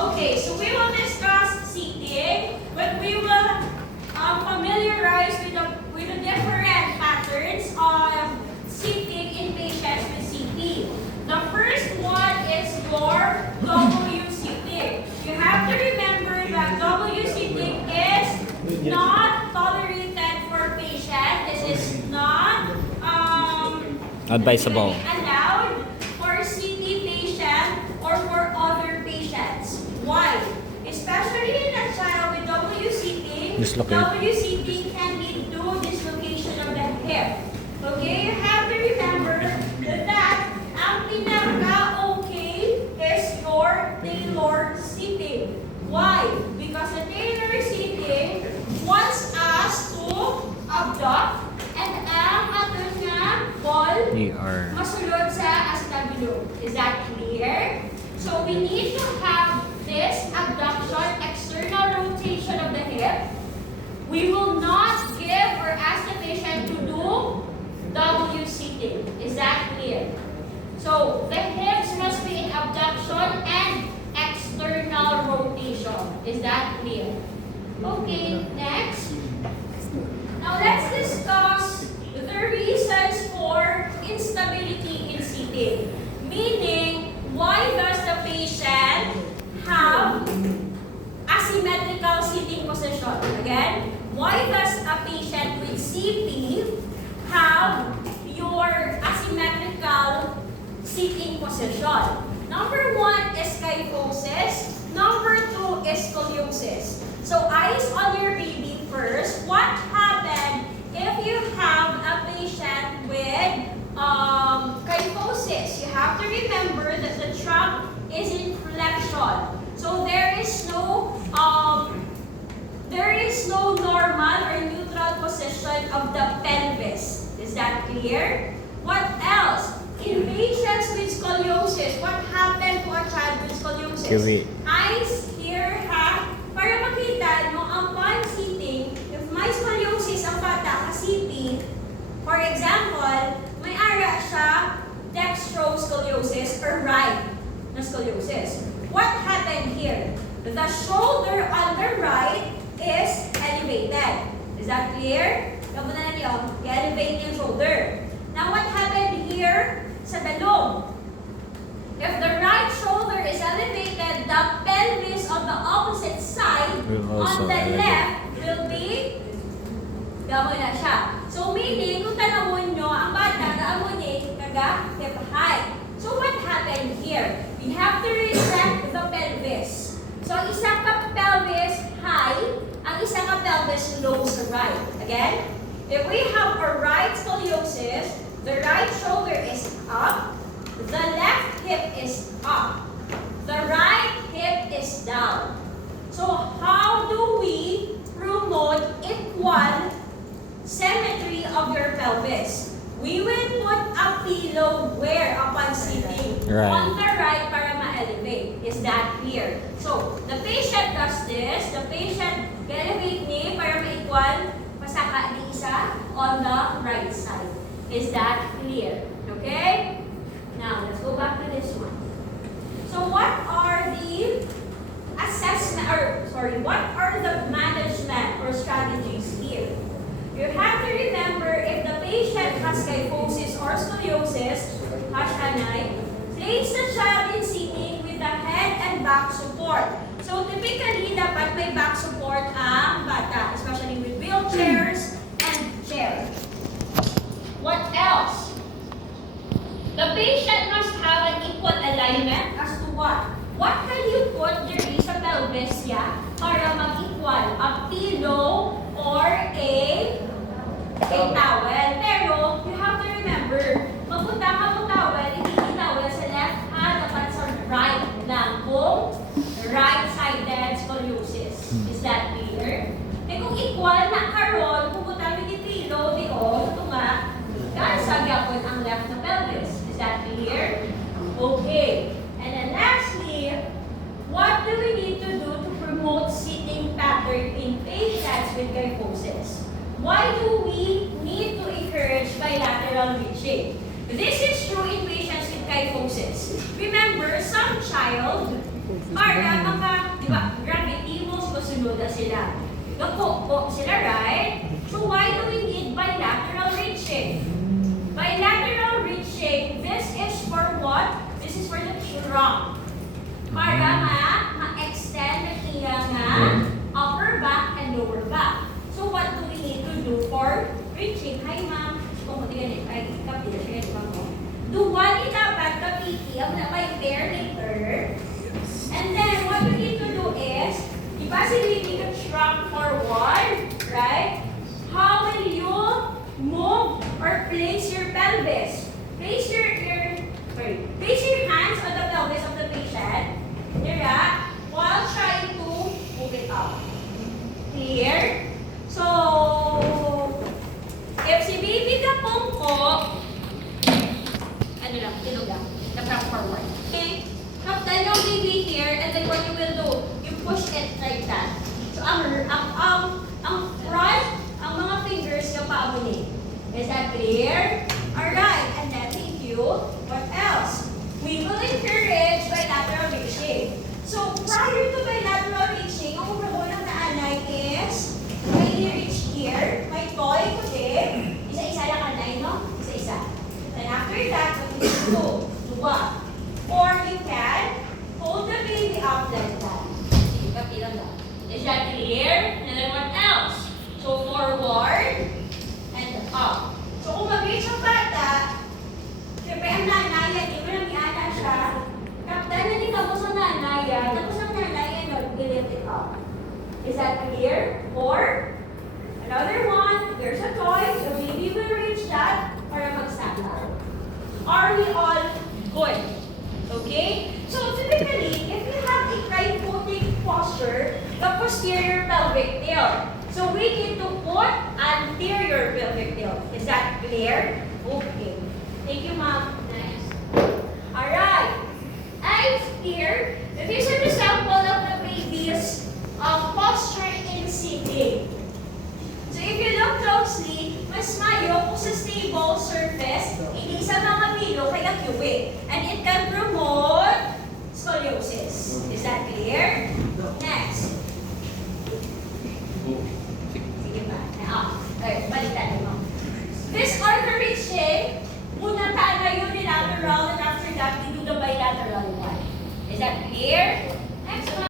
Okay, so we will discuss seating, but we will familiarize with the different patterns of seating in patients with CP. The first one is your W seating. You have to remember that W seating is not tolerated for patients. This is not Advisable. allowed for CT patient or for other patients. Why? Especially in a child with WCT, Dislocate. WCT can lead to dislocation of the hip. Okay, you have to remember that ang pinaka-okay is your Taylor seating. Why? Because the Taylor seating wants us to abduct and ang aton nga ball ER. masulod sa acetaminophen. Is that clear? So we need to have this abduction, external rotation of the hip. We will not give or ask the patient to do W seating. Is that clear? So the hips must be in abduction and external rotation. Is that clear? Okay, next. Now let's discuss the reasons for instability in seating. Meaning, why does the patient have asymmetrical seating position? Again, why does a patient with CP have your asymmetrical seating position? Number one is kyphosis. Number two is scoliosis. So eyes on your baby first. What happened if you have a patient with kyphosis? You have to remember that the trunk is in flexion. So there is no normal or neutral position of the pelvis. Is that clear? What else? In patients with scoliosis, what happened to a child with scoliosis? Kiwi. Eyes here para makita nyo ang palm seating. If may scoliosis ang bata ka-CP, for example, may ara siya dextroscoliosis or right na scoliosis. What happened here? The shoulder on the right is elevated. Is that clear? Kapag na niyo, i-elevate yung shoulder. Now what happened here sa dalong? If the right shoulder is elevated, the pelvis on the opposite side Will on also the elevate. left will be gamo na siya. So meaning, kung tanawin nyo, ang bata gaamo ni kaga hip height. So what happened here? We have to reset the pelvis. So ang isang ka pelvis high, ang isang ka pelvis low sa right. Again, if we have a right scoliosis, the right shoulder is up, the left hip is up, the right hip is down. So how do we promote equal symmetry of your pelvis? We will put a pillow where upon sitting? Right. On the right para ma-elevate. Is that clear? So, the patient does this. The patient elevate ni para ma-equal pasaka ni isa on the right side. Is that clear? Okay? Now, let's go back to this one. So, what are the what are the management or strategies here? You have to remember if the patient has kyphosis or scoliosis, place the child in seating with the head and back support. So typically, dapat may back support ang bata, especially with wheelchairs and chair. What else? The patient must have an equal alignment as to what? What can you put there sa pelvis niya para mag-equal? A pillow or a towel. Pero, you have to remember, mapunta ka mo towel, hindi towel sa left hand, dapat sa right lang. Kung right-sided scoliosis. Is that clear? Eh kung equal na karon, pupunta mo yung pillow, di o, ito nga, sa gyapon ang left na pelvis. Is that clear? Okay. And then lastly, what do we need to do to promote seating pattern in patients with kyphosis? Why do we need to encourage bilateral reaching? This is true in patients with kyphosis. Remember, some child Para di ba, gravity mo, susunod na sila. Nagpo sila, right? So why do we need bilateral reaching? Bilateral reaching, this is for what? This is for the trunk. Para ma-extend na kaya nga upper back and lower back. So what do we need to do for reaching? Hi ma'am, kung ganit, ay kapila, ganit ba ko? Duwan dapat kapiti ang na may pair later. And then what you need to do is, diba si Lily the trunk forward, right? How will you move or place your pelvis? Place your hands on the pelvis of the patient, right? While trying to move it up. Clear? So, if si baby ka pongko, ano lang, tilog lang, the front forward. Okay? Then yung baby here, and then what you will do, you push it like that. So, ang front, ang mga fingers yung paabuli. Is that clear? Alright, and then thank you. What else? We will encourage bilateral reaching. So, prior to bilateral reaching, ang ulo ng naanay is, may i-reach here, may toy kundi, isa-isa lang anay, no? Isa-isa. Then after that, what you need to do? Do what? Or you can hold the baby up like that. Is that clear? And then what else? So forward and up. So kung mag-reach ang bata, siyempre ang nanay, di ba namiana siya, kaptan na din ako sa nanay, tapos ang nanay, will lift it up. Is that clear? Or another one, there's a toy, the baby will reach that para mag-stand up. Are we all good? Okay? So typically, if you have a kyphotic posture, the posterior pelvic tilt. So we need to put anterior pelvic tilt. Is that clear? Okay. Thank you, ma'am. Nice. Alright. And here, this is an example of the baby's posture in sitting. So if you look closely, mas mayo kung sa stable surface, hindi sa mga pilo kaya kiwi. And it can promote scoliosis. Is that clear? Next. Sige ba? Balitan mo. This ortho reaching, muna tayo unilateral and after that, we do the bilateral one. Is that clear?